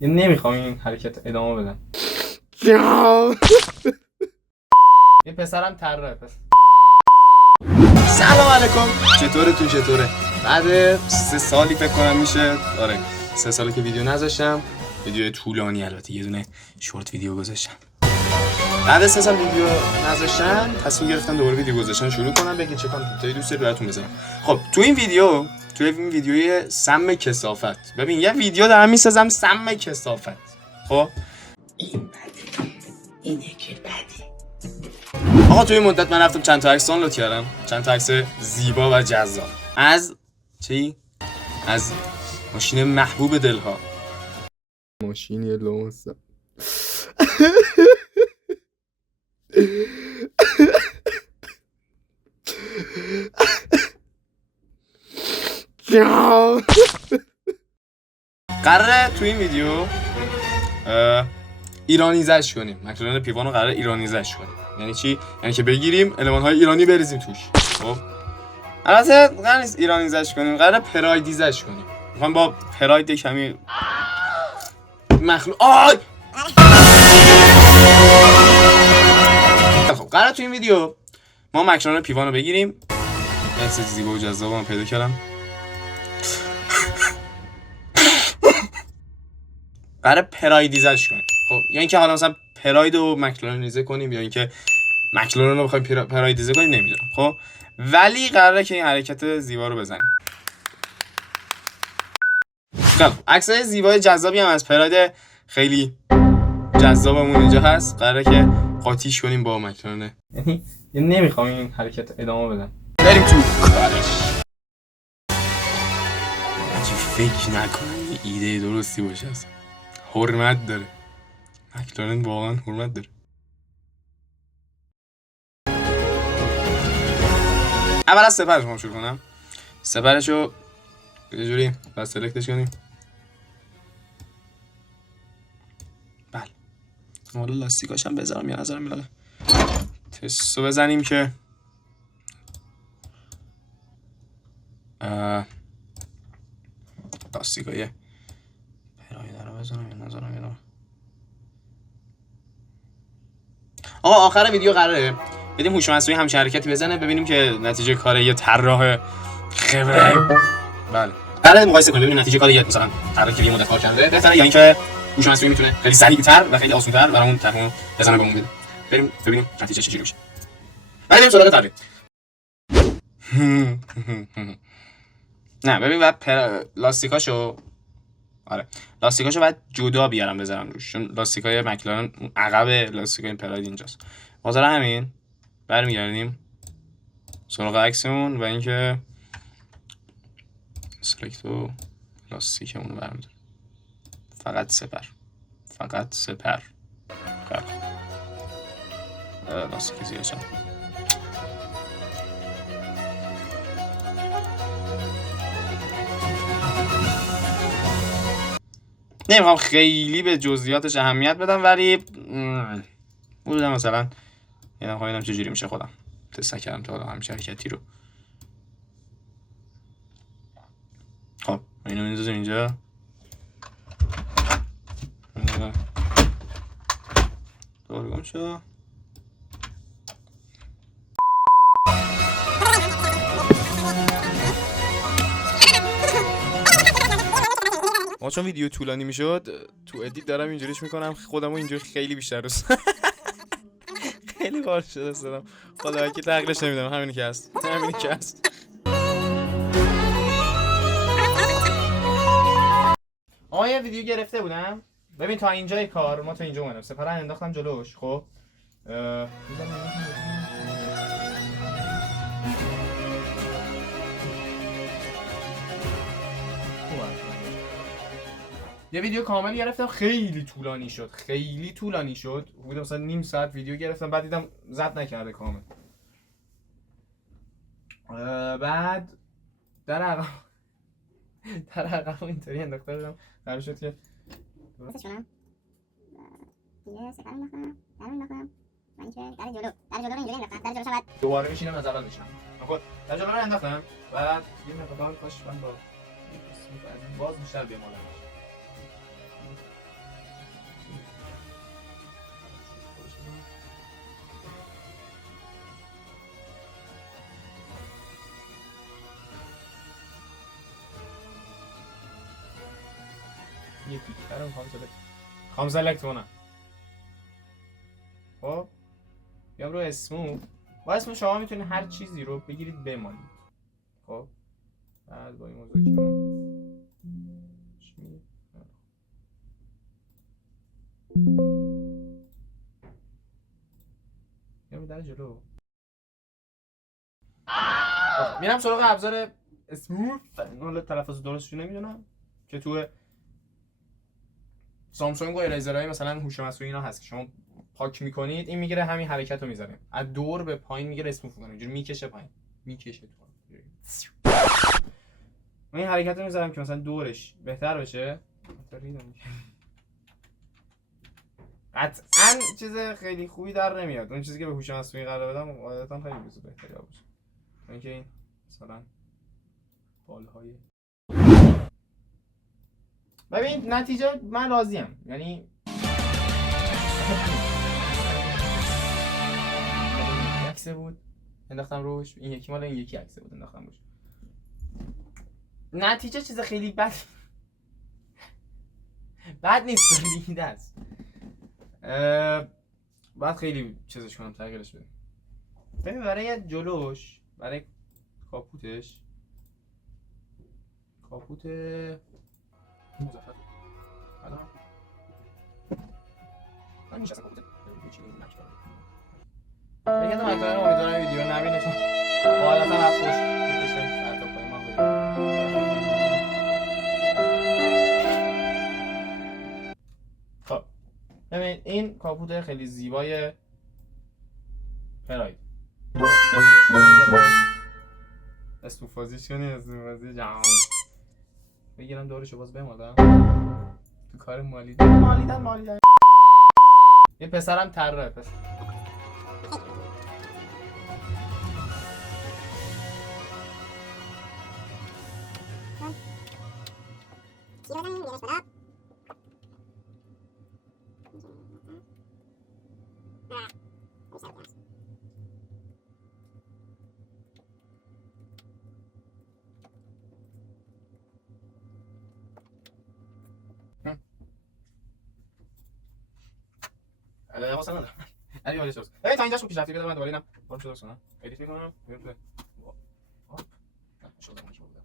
یعنی نمیخوام این حرکت ادامه بدم. یه پسرم طراحه پس. سلام علیکم، چطوره؟ بعد 3 سالی فکر کنم میشه، آره 3 ساله که ویدیو نذاشتم، ویدیو طولانی، البته یه دونه شورت ویدیو گذاشتم. بعد 3 سال ویدیو نذاشتم تصمیم گرفتم دوباره ویدیو گذاشتن شروع کنم، بگید چه کانتنتایی دوست دارید براتون بذارم. خب تو این ویدیوی سم کثافت، ببین یه ویدیو دارم میسازم سم کثافت. خب این بده، اینه که بده. آقا توی این مدت من رفتم چند تا عکس دانلود کردم، چند تا عکس زیبا و جذاب از چی؟ از ماشین محبوب دلها، ماشین لونسا. قراره تو این ویدیو ایرانیزش کنیم، مکلارن پیوان رو قراره ایرانیزش کنیم. یعنی چی؟ یعنی که بگیریم المان‌های ایرانی بریزیم توش. خب البته قرار نیست ایرانیزش کنیم، قراره پرایدیزش کنیم. میخوام با پراید کمی آی خب قراره تو این ویدیو ما مکلارن پیوان رو بگیریم. عکس زیبا و جذابم پیدا کردم. قراره پرایدیزش کنیم. خب یا اینکه حالا مثلا پراید و مکلارنیزه کنیم، یا اینکه مکلارن رو بخوایم پرایدیزه کنیم، نمیدونم. خب ولی قراره که این حرکت زیبا رو بزنیم. خب عکسای زیبای جذابی هم از پراید خیلی جذابمون اینجا هست، قراره که قاطیش کنیم با مکلارن. یعنی نمیخوام این حرکت ادامه بدم. بریم تو کارش. فکر نکنم ایده درستی باشه، اصلا حرمت داره. مکلارن واقعا حرمت داره. اول از سپرش ما شروع کنم. سپرشو یه جوری بس سلکتش کنیم. بله حالا لاستیکاش هم بذارم یا نذارم، میلاده تستو بزنیم که لاستیکای پرایده رو بذارم یا نذارم. یا آقا آخر ویدیو قراره بدیم هوش مصنوعی همچین حرکتی بزنه، ببینیم که نتیجه کار یه طراح خبره. بله قراره مقایسه کنیم ببینیم نتیجه کار یه مثلا طراحی که یه مدت کار کرده بهتره، یا اینکه هوش مصنوعی میتونه خیلی سریع‌تر و خیلی آسان‌تر برامون طرحمون بزنه بهمون بده. بریم ببینیم نتیجه چجوری میشه. بریم سراغ طرح. نه ببین بعد لاستیکاشو، آره لاستیکاشو بعد جدا بیارم بذارم روش، چون لاستیکای مکلارن عقب لاستیکای پراید اینجاست. بازار همین برمیگردیم سراغ عکسمون و اینکه سلکتو لاستیکمون رو برمی‌داریم. فقط سپر لاستیک زیرش هم نمیخوام خیلی به جزئیاتش اهمیت بدم، ولی بودم مثلا یادم خواهیدم چجوری میشه، خودم تست نکردم تا حالا همچه حرکتی رو. خب اینو میندازیم اینجا. دوباره گم شو. ما چون ویدیو طولانی میشد تو ادیت دارم اینجوریش میکنم خودمو اینجوری خیلی بیشتر دوست خیلی بار شده استادم خدا که تغییرش نمیدم، همینی که هست. آقا یه ویدیو گرفته بودم، ببین تا اینجای کار ما تا اینجا اومدم، سپر انداختم جلوش. خب یه ویدیو کامل گرفتم، خیلی طولانی شد بودم مثلا نیم ساعت ویدیو گرفتم، بعد دیدم زد نکرده کامل. بعد در عقب اینطوری انداخته بودم، در شد که یه سپر انداختم، در انداختم و اینکه در جلو رو اینجوری انداختم، در جلو شد دوباره میشینم از اول میشینم. خب در جلو رو انداختم، بعد یه مقدار کاش من با باز بیشتر بیام بالا. یکی کردم خام سلکت کنم. خب بیام رو اسمو. با اسم شما میتونید هر چیزی رو بگیرید بمانید. خب بعد با این موضوع میام در جلو. میرم سراغ ابزار اسموث، حالا تلفظ درستش نمیدونم که تو سامسونگ و اریزرهای مثلا هوش مصنوعی اینا هست که شما پاک میکنید این میگیره همین حرکت رو میذاره از دور به پایین میگیره اسموث کنه اینجوری میکشه پایین میکشه تو من این حرکت رو میذارم که مثلا دورش بهتر بشه. قطعاً چیز خیلی خوبی در نمیاد. اون چیزی که به هوش مصنوعی قرار بدم عادتاً خیلی چیز بهتری باشه. اینکه این مثلا بالهای ببین نتیجه من راضیم. یعنی عکس بود انداختم روش، این یکی مال این یکی عکس بود انداختم روش. نتیجه چیز خیلی بد نیست، دیده است. بعد خیلی چیزش کنم تغییرش بدم. ببین برای جلوش، برای کاپوتش کاپوت مزخرف من میشه کاپوت دیگه تو مکتبه امیدوارم ویدیو نبینه چون حالتا هفتوش میشه حتی پای ما خب ببین این کاپوت خیلی زیبای پراید استوفازی کنی استوفازی جهان بگیرم دورشو باز بمالم تو کار مالیدن یه پسرم طراحه پس واسه ندارم. علی ولی درست. تا اینجاش خوب پیش رفتی بده من دوباره اینم برام درست کنم. ادیت میکنم. میرم تو. هاپ. شده ماشو بودم.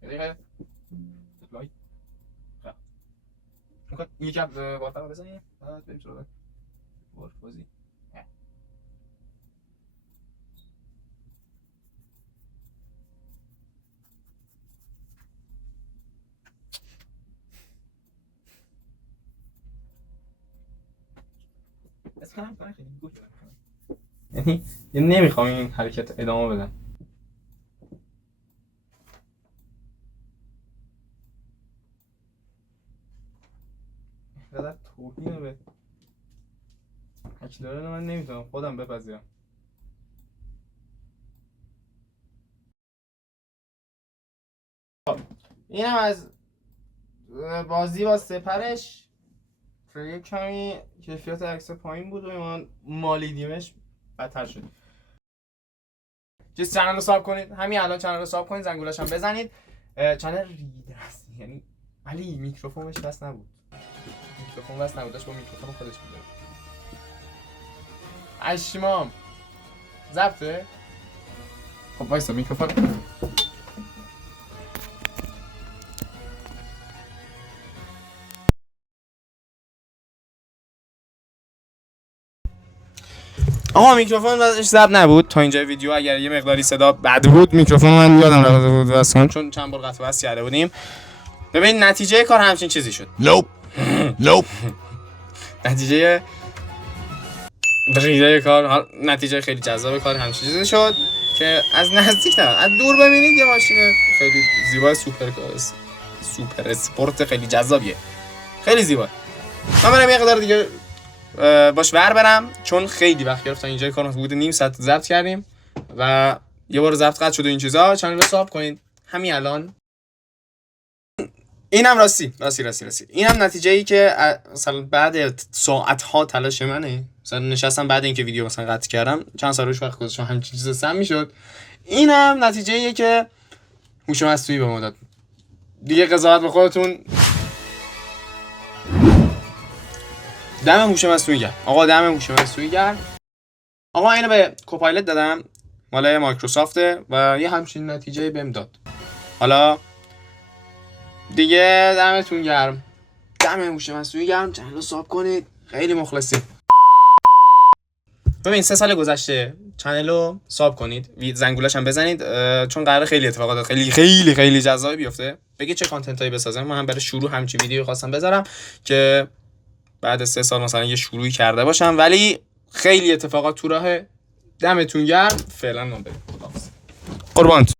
دیگه لایک. خب. میخواد یکم بالاتر بزنیم. بعد بریم سراغ بازی. یعنی نمیخوام این حرکت ادامه بدم. اینقدر توهینه به اکلارن من نمیتونم خودم بپذیرم. اینم از بازی با سپرش که یک کمی کیفیت عکس پایین بود و من مالیدیمش بدتر شد. چنل رو ساب کنید، همین الان چنل رو ساب کنید، زنگولش هم بزنید. چنل ریده است، یعنی ولی میکروفونش بس نبود. داشت با میکروفون خودش می‌داره. اشمام ضبطه؟ خب وایسا میکروفون آها میکروفون واسش ضبط نبود تا اینجا ویدیو. اگر یه مقداری صدا بد بود میکروفون من یادم رفته بود واسه چون چند بار قطع وصل کرده بودیم. ببین نتیجه کار همچین چیزی شد. نوپ نتیجه کار نتیجه خیلی جذاب کار همچین چیزی شد که از نزدیک نه از دور ببینید یه ماشین خیلی زیبا سوپر اسپورت خیلی جذابیه، خیلی زیبا. من برم یه مقدار دیگه باش ور برم چون خیلی وقت گرفت تا اینجای کار حدود نیم ساعت ضبط کردیم و یه بار ضبط قطع شده این چیزا. چنل رو ساب کنید همین الان. اینم راستی اینم نتیجه‌ای که مثلا بعد ساعت‌ها تلاش منه، مثلا نشستم بعد اینکه ویدیو مثلا قطع کردم چند سال روش وقت گذاشتم همین چیزا سم میشد. اینم نتیجه ایه که هوش مصنوعی به ما داد. دیگه قضاوت به خودتون. دم هوش مصنوعی گرم آقا، دم هوش مصنوعی گرم آقا. اینو به کوپایلت دادم، مال مایکروسافته و یه همچین نتیجه بهم داد. حالا دیگه دمتون گرم، دم هوش مصنوعی گرم. چنل رو ساب کنید، خیلی مخلصیم. ببین 3 سال گذشته چنل رو ساب کنید، زنگولش هم بزنید، چون قراره خیلی اتفاقات خیلی خیلی خیلی جذابی بیفته. بگید چه کانتنت هایی بسازم. من هم برای شروع همچین ویدیو خواستم بذارم که بعد 3 سال مثلا یه شروعی کرده باشم، ولی خیلی اتفاقات تو راهه. دمتون گرم. فعلا نام بریم. قربانت.